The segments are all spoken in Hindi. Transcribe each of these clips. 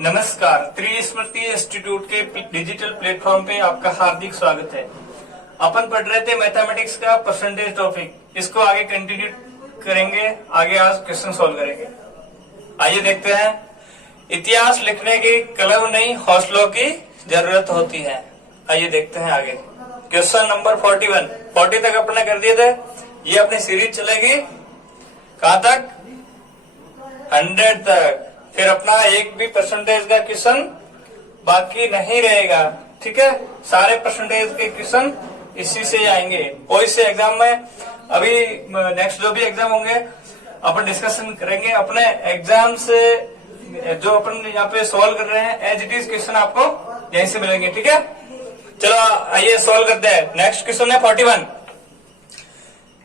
नमस्कार, त्रिस्मृति इंस्टीट्यूट के डिजिटल प्लेटफॉर्म पे आपका हार्दिक स्वागत है। अपन पढ़ रहे थे मैथमेटिक्स का परसेंटेज टॉपिक, इसको आगे कंटिन्यू करेंगे। आगे आज क्वेश्चन सॉल्व करेंगे। आइए देखते हैं। इतिहास लिखने की कलम नहीं, हौसलों की जरूरत होती है। आइए देखते हैं आगे। क्वेश्चन नंबर 41, 40 तक अपने कर दिए थे। ये अपनी सीरीज चलेगी कहां तक? 100 तक। फिर अपना एक भी परसेंटेज का क्वेश्चन बाकी नहीं रहेगा। ठीक है, सारे परसेंटेज के क्वेश्चन इसी से आएंगे। कोई से एग्जाम में अभी नेक्स्ट जो भी एग्जाम होंगे अपन डिस्कशन करेंगे। अपने एग्जाम से जो अपन यहाँ पे सॉल्व कर रहे हैं एज इट इज क्वेश्चन आपको यहीं से मिलेंगे। ठीक है, चलो आइए सॉल्व करते हैं। नेक्स्ट क्वेश्चन है 41।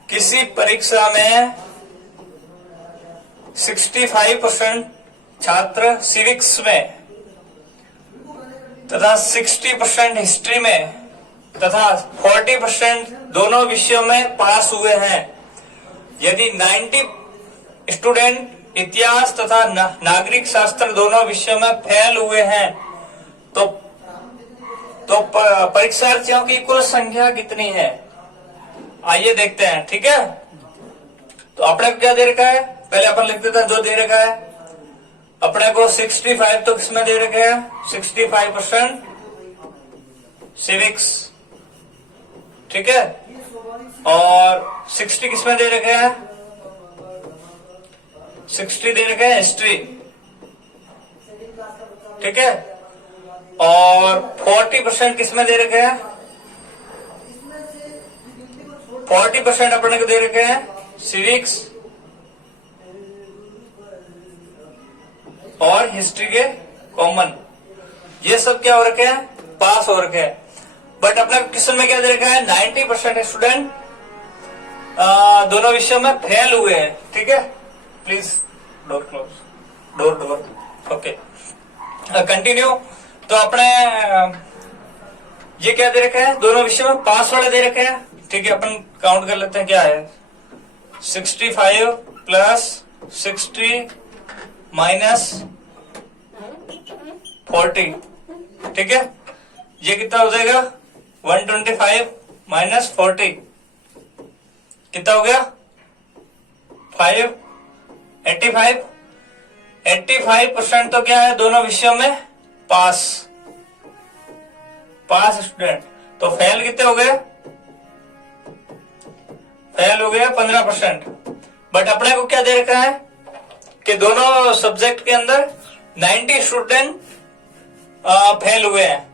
किसी परीक्षा में 65% छात्र सिविक्स में तथा 60% हिस्ट्री में तथा 40% दोनों विषयों में पास हुए हैं। यदि 90 स्टूडेंट इतिहास तथा नागरिक शास्त्र दोनों विषयों में फेल हुए हैं तो परीक्षार्थियों की कुल संख्या कितनी है? आइए देखते हैं। ठीक है, तो अपने को क्या दे रखा है? पहले अपन लिखते थे जो दे रखा है अपने को 65 तो किसमें दे रखे हैं? 65% सिविक्स। ठीक है, और 60 किसमें दे रखे हैं? 60 दे रखे हैं हिस्ट्री। ठीक है, और 40% किसमें दे रखे हैं? 40% अपने को दे रखे हैं सिविक्स और हिस्ट्री के कॉमन। ये सब क्या हो रखे हैं? पास हो रखे हैं। बट अपना क्वेश्चन में क्या दे रखा है? 90% स्टूडेंट दोनों विषयों में फेल हुए हैं। ठीक है, please door close, door. Okay, continue. तो अपने ये क्या दे रखा है? दोनों विषयों में पास वाले दे रखे हैं। ठीक है, अपन काउंट कर लेते हैं। क्या है? 65 प्लस 60 माइनस 40। ठीक है, ये कितना हो जाएगा? 125 माइनस 40 कितना हो गया? 5 85। 85% तो क्या है? दोनों विषयों में पास स्टूडेंट। तो फेल कितने हो गए? फेल हो गया 15%। बट अपने को क्या दे रखा है कि दोनों सब्जेक्ट के अंदर 90 स्टूडेंट फेल हुए हैं।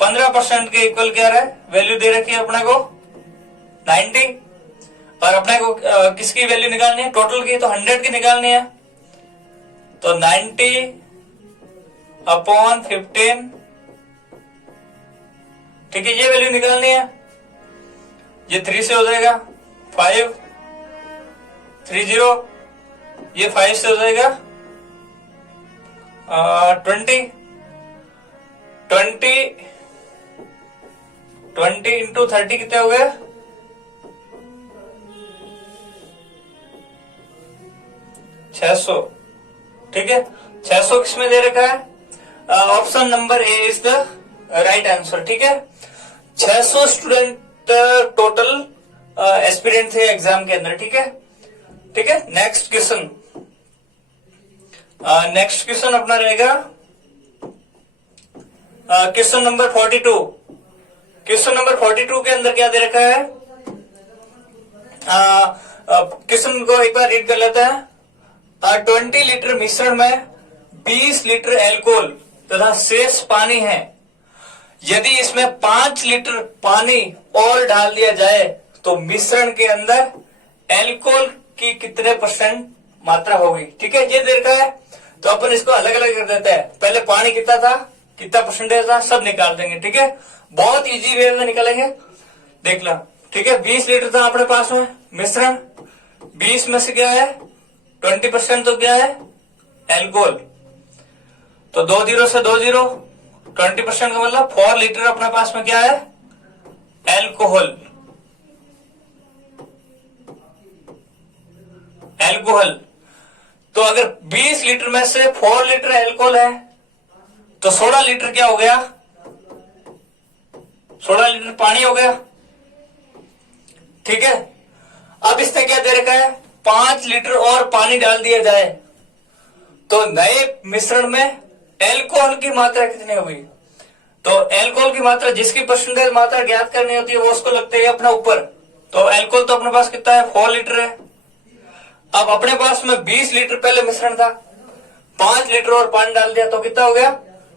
15% के इक्वल क्या है? वैल्यू दे रखी है अपने को 90। और अपने को किसकी वैल्यू निकालनी है? टोटल की, तो 100 की निकालनी है। तो 90/15। ठीक है, ये वैल्यू निकालनी है। ये 3 से हो जाएगा 5 30। ये 5 से हो जाएगा 20 इंटू 30 कितने हो गए? 600। ठीक है, 600 किसमें दे रखा है? Option number A is the right answer. ठीक है, 600 स्टूडेंट टोटल एस्पिरेंट थे एग्जाम के अंदर। ठीक है, ठीक है। नेक्स्ट क्वेश्चन अपना रहेगा क्वेश्चन नंबर 42। क्वेश्चन नंबर 42 के अंदर क्या दे रखा है? क्वेश्चन को एक बार रीड कर लेते हैं। 20 लीटर मिश्रण में 20 लीटर एल्कोहल तथा शेष पानी है। यदि इसमें 5 लीटर पानी और डाल दिया जाए तो मिश्रण के अंदर एल्कोहल की कितने % मात्रा होगी? ठीक है, ये दे रखा है। तो अपन इसको अलग अलग कर देते हैं। पहले पानी कितना था, कितना % था, सब निकाल देंगे। ठीक है, बहुत इजी वे में निकालेंगे, देख लो। ठीक है, 20 लीटर था अपने पास में मिश्रण। 20 में से क्या है? 20% तो क्या है? एल्कोहल। तो 2 0 से 2 0, 20% का मतलब 4 लीटर अपने पास में क्या है? एल्कोहल। तो अगर 20 लीटर में से 4 लीटर एल्कोहल है तो 16 लीटर क्या हो गया, 16 लीटर पानी हो गया। ठीक है, अब इसने क्या दे रखा है, 5 लीटर और पानी डाल दिया जाए तो नए मिश्रण में एल्कोहल की मात्रा कितनी होगी। तो एल्कोहल की मात्रा, जिसकी परसेंटेज मात्रा ज्ञात करनी होती है वो उसको लगते है अपना ऊपर। तो एल्कोहल तो अपने पास कितना है, 4 लीटर है। अब अपने पास में 20 लीटर पहले मिश्रण था, 5 लीटर और पानी डाल दिया तो कितना हो गया,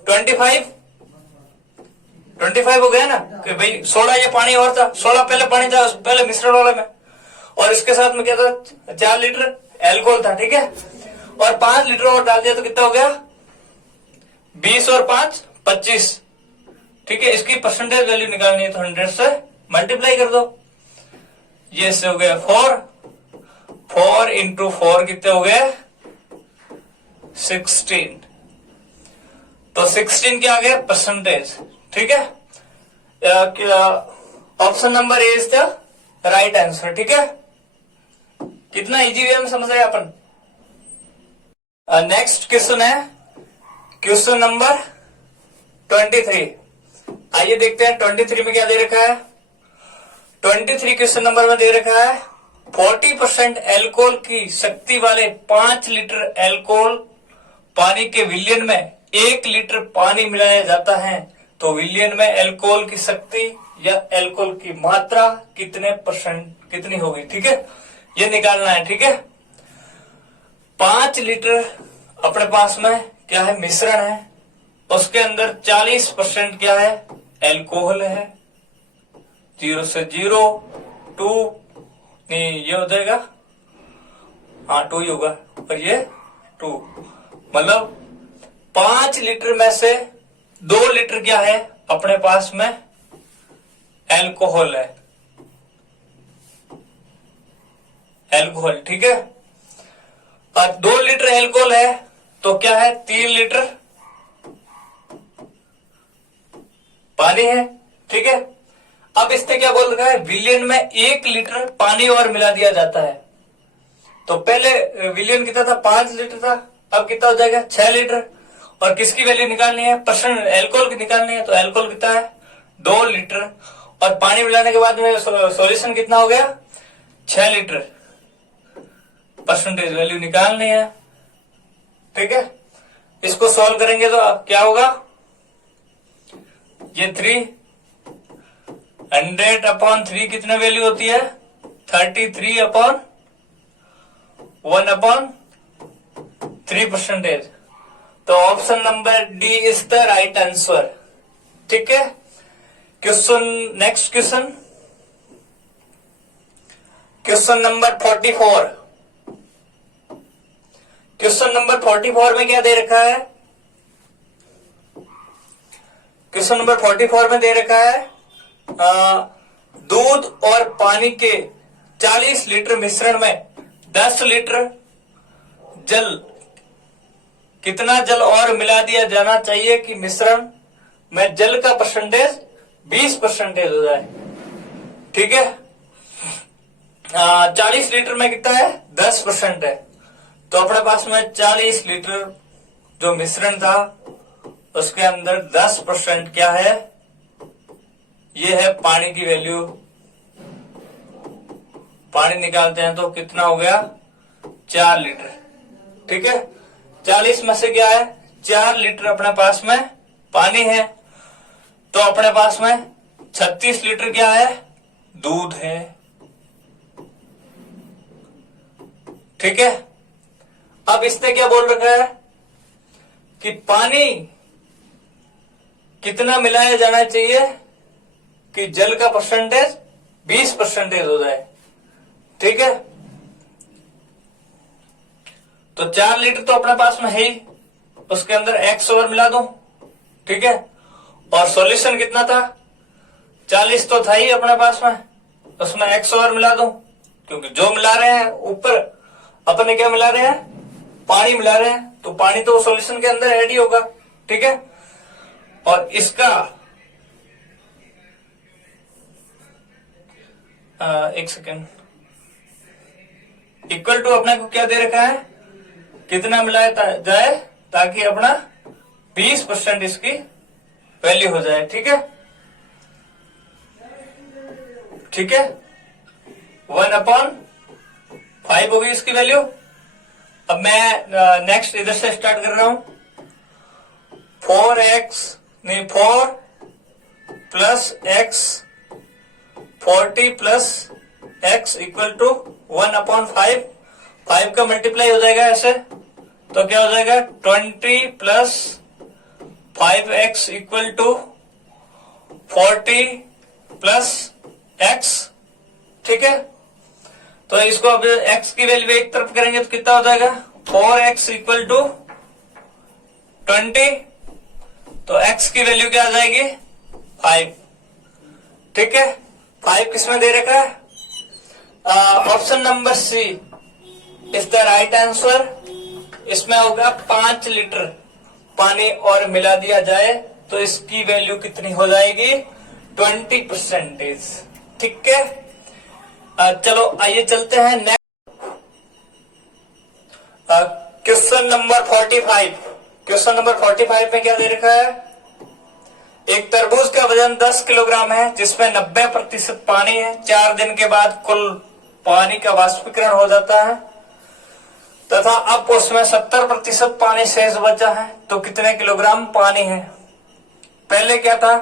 25 हो गया ना। कि भाई 16 ये पानी और था, 16 पहले पानी था पहले मिश्रण वाले में, और इसके साथ में क्या था, 4 लीटर एल्कोहल था। ठीक है, और 5 लीटर और डाल दिया तो कितना हो गया, 20 और 5 25। ठीक है, इसकी परसेंटेज वैल्यू निकालनी है तो 100 से मल्टीप्लाई कर दो। ये से हो गया 4 इंटू 4 कितने हो गए, 16। तो 16 क्या आ गया, परसेंटेज। ठीक है, option number A is the right answer. ठीक है, कितना इजी वे में समझ रहे हैं अपन। नेक्स्ट क्वेश्चन है क्वेश्चन नंबर 23। आइए देखते हैं 23 में क्या दे रखा है। 23 क्वेश्चन नंबर में दे रखा है 40% एल्कोहल की शक्ति वाले 5 लीटर एल्कोहल पानी के विलयन में 1 लीटर पानी मिलाया जाता है तो विलयन में एल्कोहल की शक्ति या एल्कोहल की मात्रा कितनी होगी। ठीक है, ये निकालना है। ठीक है, 5 लीटर अपने पास में क्या है, मिश्रण है, उसके अंदर 40% क्या है, एल्कोहल है। 0 से 0 2 नहीं, ये हो जाएगा, हाँ 2 ही होगा, और ये 2, मतलब 5 लीटर में से 2 लीटर क्या है अपने पास में एल्कोहल है, एल्कोहल। ठीक है, और 2 लीटर एल्कोहल है तो क्या है, 3 लीटर पानी है। ठीक है, अब इसने क्या बोल रखा है, विलयन में 1 लीटर पानी और मिला दिया जाता है। तो पहले विलयन कितना था, 5 लीटर था, अब कितना हो जाएगा, 6 लीटर। और किसकी वैल्यू निकालनी है, परसेंट एल्कोहल की निकालनी है, तो एल्कोहल कितना है, 2 लीटर, और पानी मिलाने के बाद में सॉल्यूशन कितना हो गया, 6 लीटर। परसेंटेज वैल्यू निकालनी है। ठीक है, इसको सॉल्व करेंगे तो क्या होगा, ये 100/3 कितने वैल्यू होती है, 33/1/3%। तो option number D is the right answer. ठीक है, question, next question, question number 44। Question number 44 में क्या दे रखा है, क्वेश्चन नंबर 44 में दे रखा है दूध और पानी के 40 लीटर मिश्रण में 10 लीटर जल, कितना जल और मिला दिया जाना चाहिए कि मिश्रण में जल का परसेंटेज 20% हो जाए। ठीक है, 40 लीटर में कितना है, 10% है, तो अपने पास में 40 लीटर जो मिश्रण था उसके अंदर 10% क्या है, ये है पानी की वैल्यू। पानी निकालते हैं तो कितना हो गया, 4 लीटर। ठीक है, 40 में से क्या है, 4 लीटर अपने पास में पानी है, तो अपने पास में 36 लीटर क्या है, दूध है। ठीक है, अब इसने क्या बोल रखा है कि पानी कितना मिलाया जाना चाहिए कि जल का परसेंटेज 20% हो जाए। ठीक है, तो 4 लीटर तो अपने पास में है ही, उसके अंदर एक्स और मिला दूं। ठीक है, और सॉल्यूशन कितना था, 40 तो था ही अपने पास में, उसमें एक्स और मिला दूं, क्योंकि जो मिला रहे हैं ऊपर अपने क्या मिला रहे हैं, पानी मिला रहे हैं, तो पानी तो सॉल्यूशन के अंदर ऐड ही होगा। ठीक है, और इसका एक सेकेंड, इक्वल टू अपने को क्या दे रखा है, कितना मिलाया जाए ताकि अपना 20% इसकी वैल्यू हो जाए। ठीक है, ठीक है, 1/5 होगी इसकी वैल्यू। अब मैं नेक्स्ट इधर से स्टार्ट कर रहा हूं। 4 plus x 40 plus x equal to 1/5। 5 का मल्टीप्लाई हो जाएगा ऐसे, तो क्या हो जाएगा 20 plus 5x equal to 40 plus x. ठीक है, तो इसको अब x की वैल्यू एक तरफ करेंगे तो कितना हो जाएगा 4x इक्वल टू 20। तो x की वैल्यू क्या आ जाएगी 5। ठीक है, 5 किसमें दे रखा है? Option number C is the right answer. इसमें होगा 5 लीटर पानी और मिला दिया जाए तो इसकी वैल्यू कितनी हो जाएगी 20%। ठीक है, चलो आइए चलते हैं next question number 45। Question number 45 में क्या दे रखा है? एक तरबूज का वजन 10 किलोग्राम है जिसमें 90% पानी है। 4 दिन के बाद कुल पानी का वाष्पीकरण हो जाता है तथा अब उसमें 70% पानी शेष बचा है, तो कितने किलोग्राम पानी है? पहले क्या था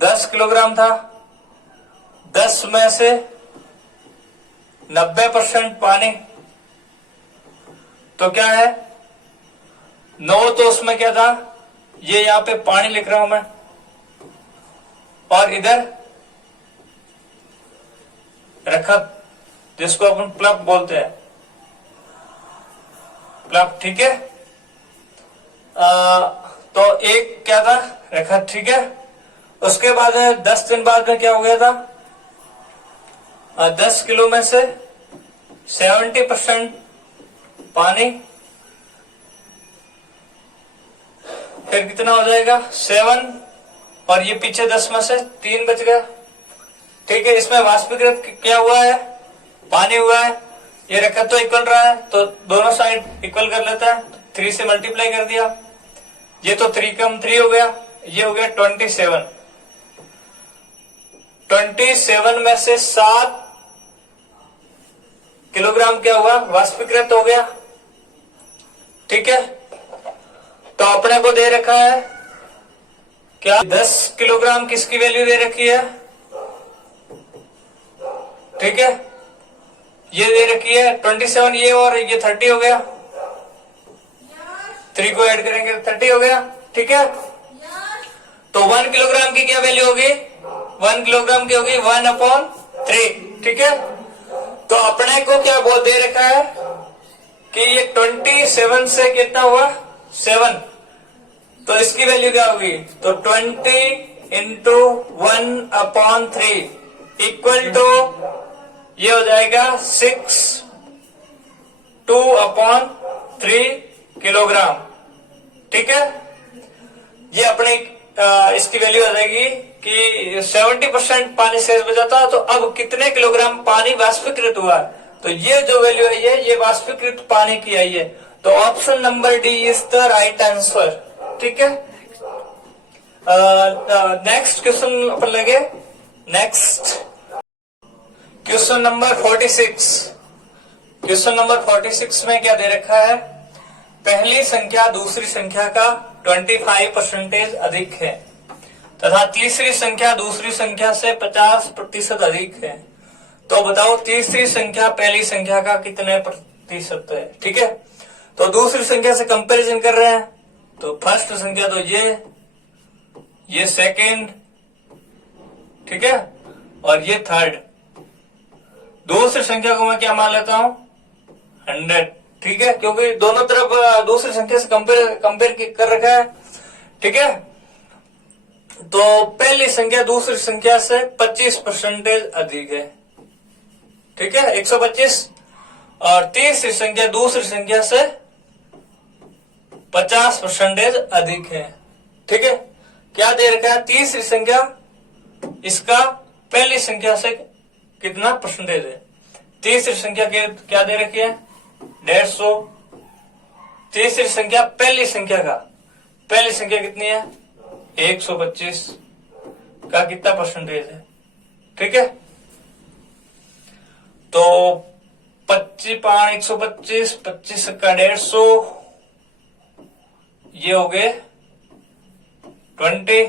10 किलोग्राम था, 10 में से 90% पानी, तो क्या है 9। तो उसमें क्या था, ये यहां पे पानी लिख रहा हूं मैं, और इधर रखा जिसको अपन प्लप बोलते हैं, प्लप। ठीक है, तो एक क्या था रखा। ठीक है, उसके बाद 10 दिन बाद में क्या हो गया था 10 किलो में से 70% पानी, फिर कितना हो जाएगा 7, और ये पीछे 10 में से 3 बच गया। ठीक है, इसमें वाष्पीकृत क्या हुआ है पानी हुआ है। ये रखा तो इक्वल रहा है तो दोनों साइड इक्वल कर लेता है, 3 से मल्टीप्लाई कर दिया। ये तो 3 कम 3 हो गया, ये हो गया 27। 27 में से 7 किलोग्राम क्या हुआ वाष्पीकृत हो गया। ठीक है, तो अपने को दे रखा है क्या 10 किलोग्राम किसकी वैल्यू दे रखी है। ठीक है, ये दे रखी है 27, ये और ये 30 हो गया, 3 को ऐड करेंगे तो 30 हो गया। ठीक है, तो 1 किलोग्राम की क्या वैल्यू होगी 1 किलोग्राम की होगी 1/3। ठीक है, तो अपने को क्या वो दे रखा है कि ये 27 से कितना हुआ 7, तो इसकी वैल्यू क्या होगी, तो 20 इंटू 1/3 इक्वल टू ये हो जाएगा 2/3 किलोग्राम। ठीक है, ये अपने इसकी वैल्यू आ जाएगी कि 70% पानी शेष बचा था, तो अब कितने किलोग्राम पानी वाष्पीकृत हुआ, तो ये जो वैल्यू आई है ये वाष्पीकृत पानी की आई है। तो option number D is the right answer. ठीक है, नेक्स्ट क्वेश्चन अपन लगे। Next question number 46। Question number 46 में क्या दे रखा है, पहली संख्या दूसरी संख्या का 25% अधिक है तथा तीसरी संख्या दूसरी संख्या से 50% अधिक है, तो बताओ तीसरी संख्या पहली संख्या का कितने प्रतिशत है। ठीक है, तो दूसरी संख्या से कंपैरिजन कर रहे हैं, तो फर्स्ट संख्या तो ये सेकंड, ठीक है, और ये थर्ड। दूसरी संख्या को मैं क्या मान लेता हूं 100। ठीक है, क्योंकि दोनों तरफ दूसरी संख्या से कंपेयर कर रखा है। ठीक है, तो पहली संख्या दूसरी संख्या से 25% अधिक है। ठीक है, 125, और तीसरी संख्या दूसरी संख्या से 50% अधिक है। ठीक है, क्या दे रखा है, तीसरी संख्या इसका पहली संख्या से कितना परसेंटेज है। तीसरी संख्या क्या दे रखी है 150, तीसरी संख्या पहली संख्या कितनी है? 125 का कितना परसेंटेज है? ठीक है, तो 25 पाँच 125, 25 का 150, ये हो गए 20,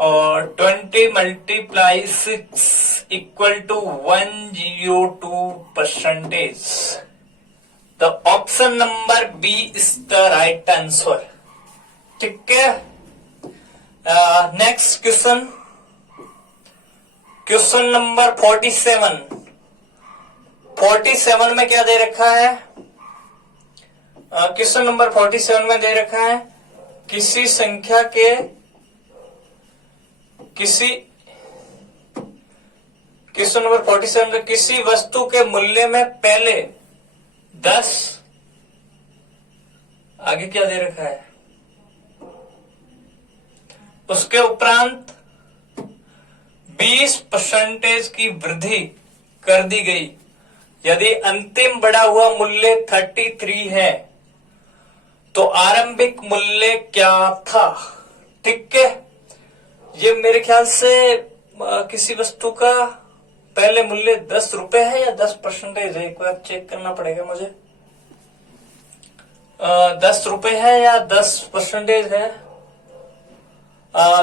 और 20 multiply 6 equal to 102%. The option number B is the right answer. ठीक है, नेक्स्ट क्वेश्चन नंबर 47. 47 में क्या दे रखा है? क्वेश्चन नंबर 47 में दे रखा है किसी संख्या के क्वेश्चन नंबर 47 में किसी वस्तु के मूल्य में पहले 10, आगे क्या दे रखा है, उसके उपरांत 20% की वृद्धि कर दी गई यदि अंतिम बढ़ा हुआ मूल्य 33 है तो आरंभिक मूल्य क्या था? ठीक है, ये मेरे ख्याल से किसी वस्तु का पहले मूल्य 10 रुपए है या 10% है, एक बार चेक करना पड़ेगा मुझे. 10 रुपए है या 10% है?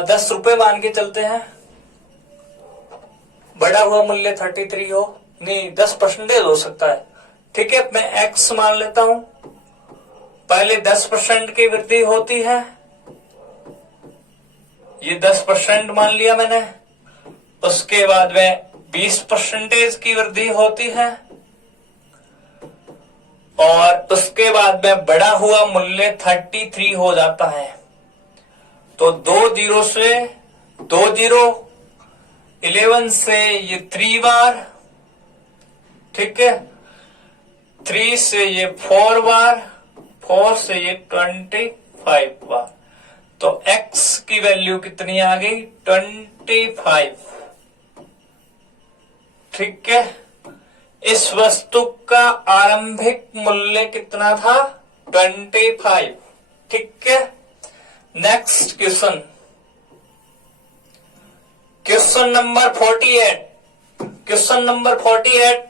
10 रुपए मान के चलते हैं, बढ़ा हुआ मूल्य 33 हो, नहीं 10% हो सकता है. ठीक है, मैं x मान लेता हूं. पहले 10% की वृद्धि होती है, ये 10% मान लिया मैंने. उसके बाद में 20% की वृद्धि होती है, और उसके बाद में बढ़ा हुआ मूल्य 33 हो जाता है. तो 2 जीरो से 2 जीरो, 11 से ये 3 बार, ठीक है, 3 से ये 4 बार, 4 से ये 25 बार. तो x की वैल्यू कितनी आ गई? 25. ठीक है, इस वस्तु का आरंभिक मूल्य कितना था? 25. ठीक है, next question number 48. Question number 48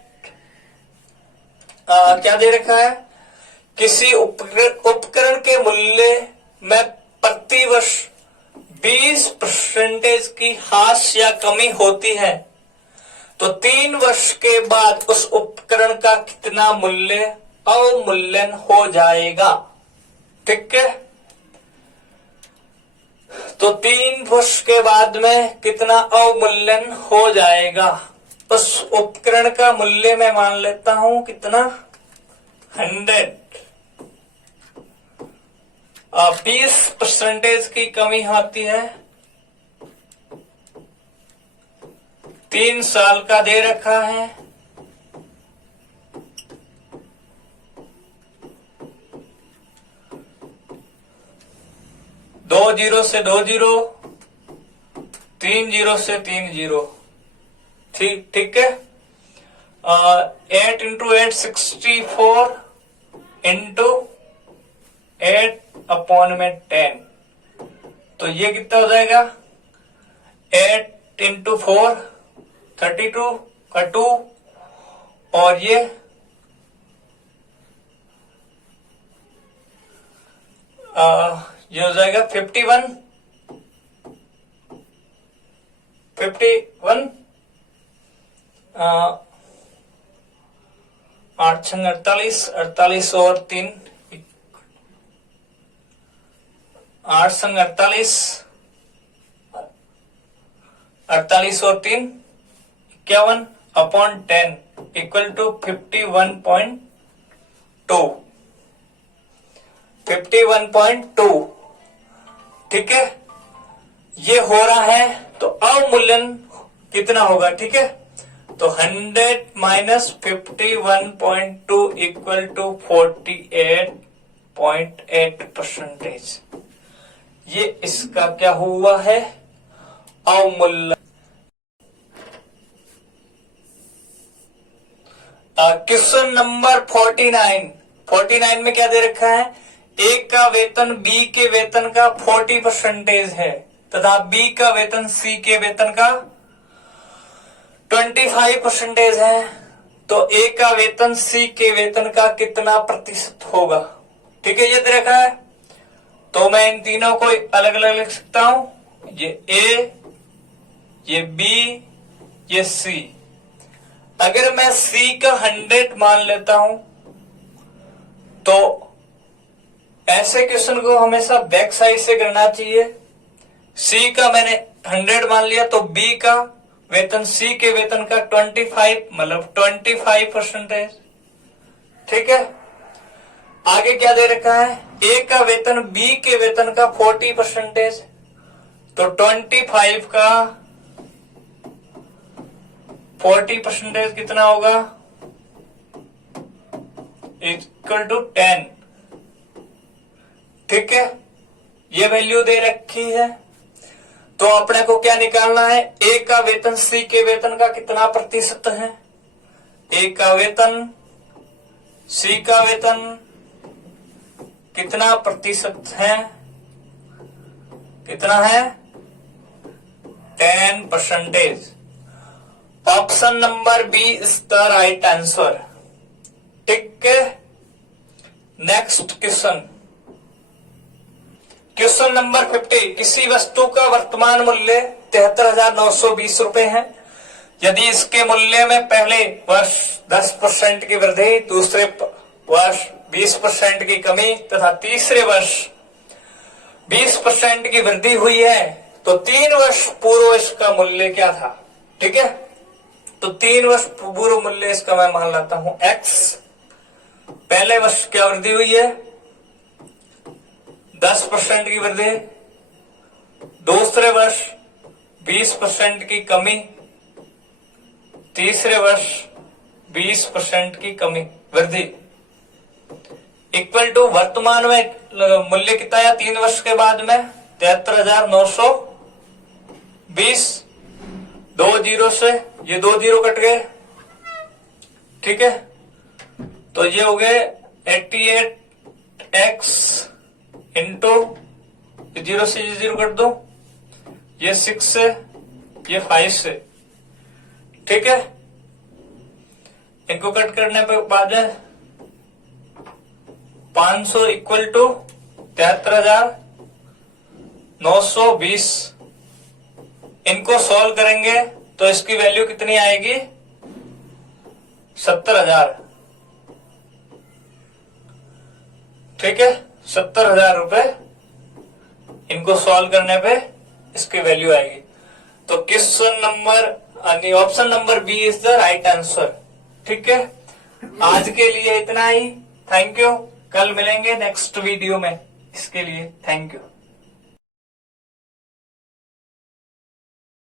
क्या दे रखा है? किसी उपकरण के मूल्य में प्रति वर्ष 20% की ह्रास या कमी होती है तो 3 वर्ष के बाद उस उपकरण का कितना मूल्य अवमूल्यन हो जाएगा? ठीक है, तो 3 वर्ष के बाद में कितना अवमूल्यन हो जाएगा? उस उपकरण का मूल्य मैं मान लेता हूं कितना? 100. 20% की कमी होती है, 3 साल का दे रखा है. दो जीरो से 2 जीरो, 3 जीरो से 3 जीरो. ठीक है, 8 इंटू 8 64 इंटू 8 अपॉन में 10. तो ये कितना हो जाएगा? 8 इंटू 4 32 का 2, और ये हो जाएगा 51. 8 छंग 48, 48 और 3, 8 संग 48, 48 और 3 51 अपॉन 10 इक्वल टू 51.2. 51.2. ठीक है, ये हो रहा है, तो अवमूल्यन कितना होगा? ठीक है, तो 100 माइनस 51.2 इक्वल टू 48.8%. ये इसका क्या हुआ है? अवमूल्यन. Question number 49. 49 में क्या दे रखा है, ए का वेतन बी के वेतन का 40% है तथा बी का वेतन सी के वेतन का 25% है, तो ए का वेतन सी के वेतन का कितना प्रतिशत होगा। ठीक है, ये दे रखा है, तो मैं इन तीनों को अलग अलग लिख सकता हूं, ये ए, ये बी, ये सी। अगर मैं सी का 100 मान लेता हूं तो ऐसे क्वेश्चन को हमेशा बैक साइड से करना चाहिए। सी का मैंने 100 मान लिया तो बी का वेतन सी के वेतन का 25 मतलब 25%। ठीक है, आगे क्या दे रखा है, ए का वेतन बी के वेतन का 40%, तो 25 का 40% कितना होगा, इक्वल टू 10। ठीक है, ये वैल्यू दे रखी है, तो अपने को क्या निकालना है, ए का वेतन सी के वेतन का कितना प्रतिशत है, ए का वेतन सी का वेतन कितना प्रतिशत है, कितना है 10%। Option number B is the right answer. ठीक है, नेक्स्ट क्वेश्चन, क्वेश्चन नंबर 50। किसी वस्तु का वर्तमान मूल्य 73,920 रुपए है। यदि इसके मूल्य में पहले वर्ष 10% की वृद्धि, दूसरे वर्ष 20% की कमी तथा तीसरे वर्ष 20% की वृद्धि हुई है, तो 3 वर्ष पूर्व इसका मूल्य क्या था। ठीक है, तो 3 वर्ष पूर्व मूल्य इसका मैं मान लेता हूं x। पहले वर्ष क्या वृद्धि हुई है, 10% की वृद्धि, दूसरे वर्ष 20% की कमी, तीसरे वर्ष 20% की कमी वृद्धि, इक्वल टू वर्तमान में मूल्य कितना है 3 वर्ष के बाद में 73,920, 2 जीरो से ये 2 जीरो कट गए। ठीक है, तो ये हो गए 88x इंटू 0 से ये 0 कट दो, ये 6 से ये 5 से। ठीक है, इनको कट करने पे बाद है 500 इक्वल टू 73,920। इनको सॉल्व करेंगे तो इसकी वैल्यू कितनी आएगी, 70,000। ठीक है, 70,000 रुपए इनको सॉल्व करने पे इसकी वैल्यू आएगी। तो question number option number B is the right answer. ठीक है, आज के लिए इतना ही। थैंक यू, कल मिलेंगे नेक्स्ट वीडियो में। इसके लिए थैंक यू।